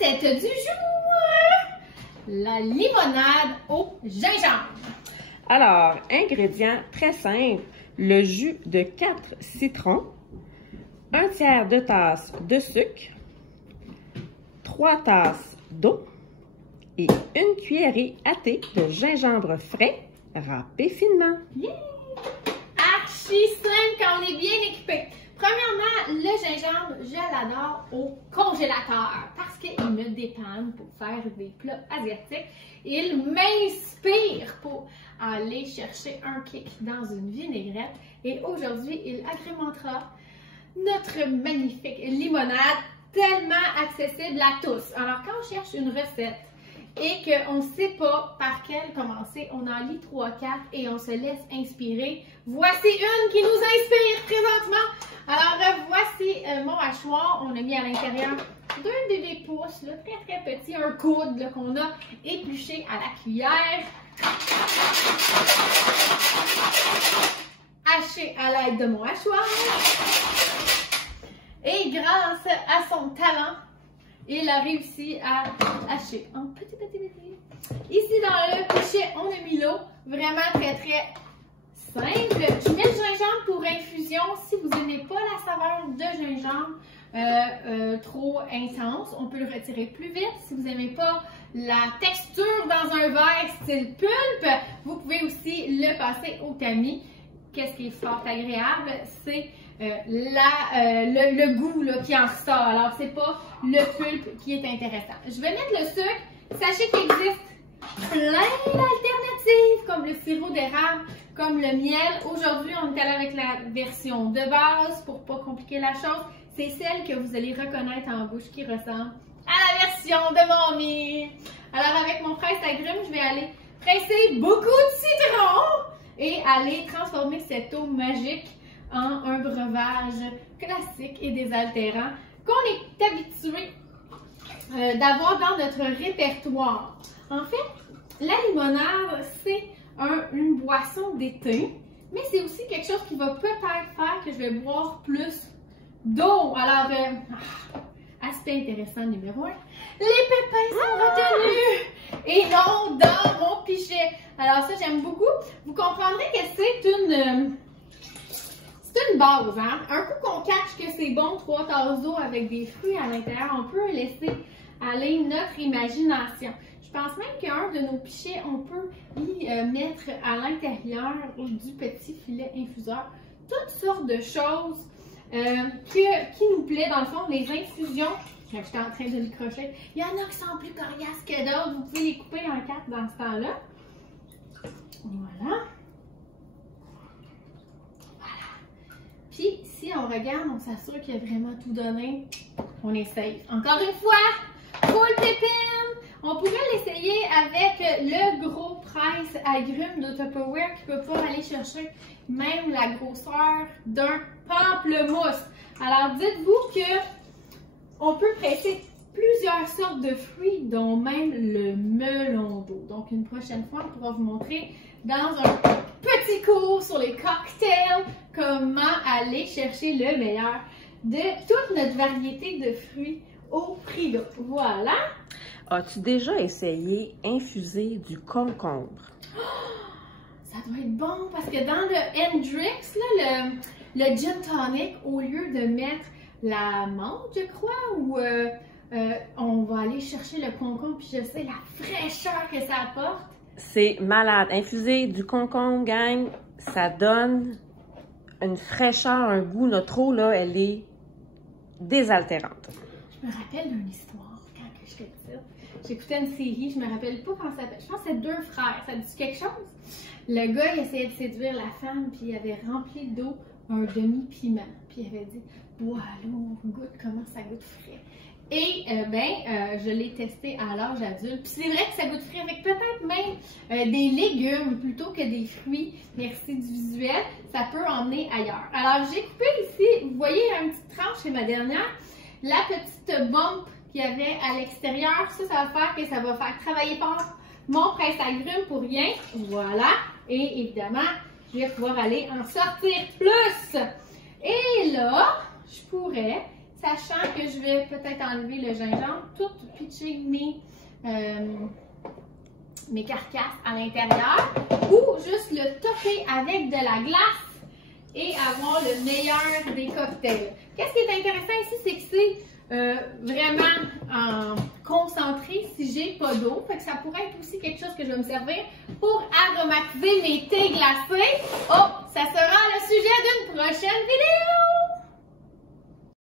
recette du jour, la limonade au gingembre. Alors, ingrédients très simples, le jus de 4 citrons, 1/3 de tasse de sucre, 3 tasses d'eau et une cuillerée à thé de gingembre frais râpé finement. Yeah! Archi simple quand on est bien équipé. Premièrement, le gingembre, je l'adore au congélateur parce qu'il me dépanne pour faire des plats asiatiques. Il m'inspire pour aller chercher un kick dans une vinaigrette. Et aujourd'hui, il agrémentera notre magnifique limonade tellement accessible à tous. Alors, quand on cherche une recette et qu'on ne sait pas par quelle commencer, on en lit 3-4 et on se laisse inspirer. Voici une qui nous inspire présentement. Alors, voici mon hachoir. On a mis à l'intérieur 2 bébés pouces, là, très petits, un coude qu'on a épluché à la cuillère. Haché à l'aide de mon hachoir. Et grâce à son talent, il a réussi à hacher en petit. Ici, dans le pichet, on a mis l'eau. Vraiment très simple. Je mets le gingembre pour infusion. Si vous n'aimez pas la saveur de gingembre trop intense, on peut le retirer plus vite. Si vous n'aimez pas la texture dans un verre style pulpe, vous pouvez aussi le passer au tamis. Qu'est-ce qui est fort agréable? C'est le goût là, qui en ressort. Alors, c'est pas le pulpe qui est intéressant. Je vais mettre le sucre. Sachez qu'il existe plein d'alternatives, comme le sirop d'érable, comme le miel. Aujourd'hui, on est allé avec la version de base pour pas compliquer la chose. C'est celle que vous allez reconnaître en bouche qui ressemble à la version de mamie. Alors, avec mon presse agrumes, je vais aller presser beaucoup de citron et aller transformer cette eau magique en un breuvage classique et désaltérant qu'on est habitué d'avoir dans notre répertoire. En fait, la limonade, c'est une boisson d'été, mais c'est aussi quelque chose qui va peut-être faire que je vais boire plus d'eau. Alors, aspect intéressant numéro 1, les pépins sont retenus et non dans mon pichet. Alors ça, j'aime beaucoup. Vous comprendrez que c'est une base, hein? Un coup qu'on catch que c'est bon, 3 tasses d'eau avec des fruits à l'intérieur, on peut laisser aller notre imagination. Je pense même qu'un de nos pichets, on peut y mettre à l'intérieur du petit filet infuseur toutes sortes de choses qui nous plaît. Dans le fond, les infusions, j'étais en train de le crocher, il y en a qui sont plus coriaces que d'autres. Vous pouvez les couper en 4 dans ce temps-là. Voilà. Puis, si on regarde, on s'assure qu'il y a vraiment tout donné. On essaye. Encore une fois, full pépine. On pourrait l'essayer avec le gros presse agrumes de Tupperware qui peut pas aller chercher même la grosseur d'un pamplemousse. Alors, dites-vous que on peut presser plusieurs sortes de fruits, dont même le melon d'eau. Donc, une prochaine fois, on pourra vous montrer dans un petit cours sur les cocktails comment aller chercher le meilleur de toute notre variété de fruits au frigo. Voilà. As-tu déjà essayé infuser du concombre? Ça doit être bon parce que dans le Hendrix, là, le gin tonic, au lieu de mettre la menthe, je crois, ou on va aller chercher le concombre, puis je sais la fraîcheur que ça apporte. C'est malade. Infuser du concombre, gang, ça donne une fraîcheur, un goût. Notre eau, là, elle est désaltérante. Je me rappelle d'une histoire quand j'étais petite. J'écoutais une série, je me rappelle pas comment ça s'appelle. Je pense que c'est 2 frères. Ça dit quelque chose? Le gars, il essayait de séduire la femme, puis il avait rempli d'eau un demi-piment. Puis il avait dit, bois l'eau, goûte comment ça goûte frais. Et je l'ai testé à l'âge adulte. Puis c'est vrai que ça goûte frais avec peut-être même des légumes plutôt que des fruits. Merci du visuel. Ça peut emmener ailleurs. Alors j'ai coupé ici, vous voyez une petite tranche, c'est ma dernière. La petite bump qu'il y avait à l'extérieur, ça va faire que ça va faire travailler fort mon presse agrumes pour rien. Voilà. Et évidemment, je vais pouvoir aller en sortir plus. Et là, je pourrais sachant que je vais peut-être enlever le gingembre, tout pitcher mes carcasses à l'intérieur, ou juste le topper avec de la glace et avoir le meilleur des cocktails. Qu'est-ce qui est intéressant ici, c'est que c'est vraiment concentré si j'ai pas d'eau. Fait que ça pourrait être aussi quelque chose que je vais me servir pour aromatiser mes thés glacés. Oh, ça sera le sujet d'une prochaine vidéo!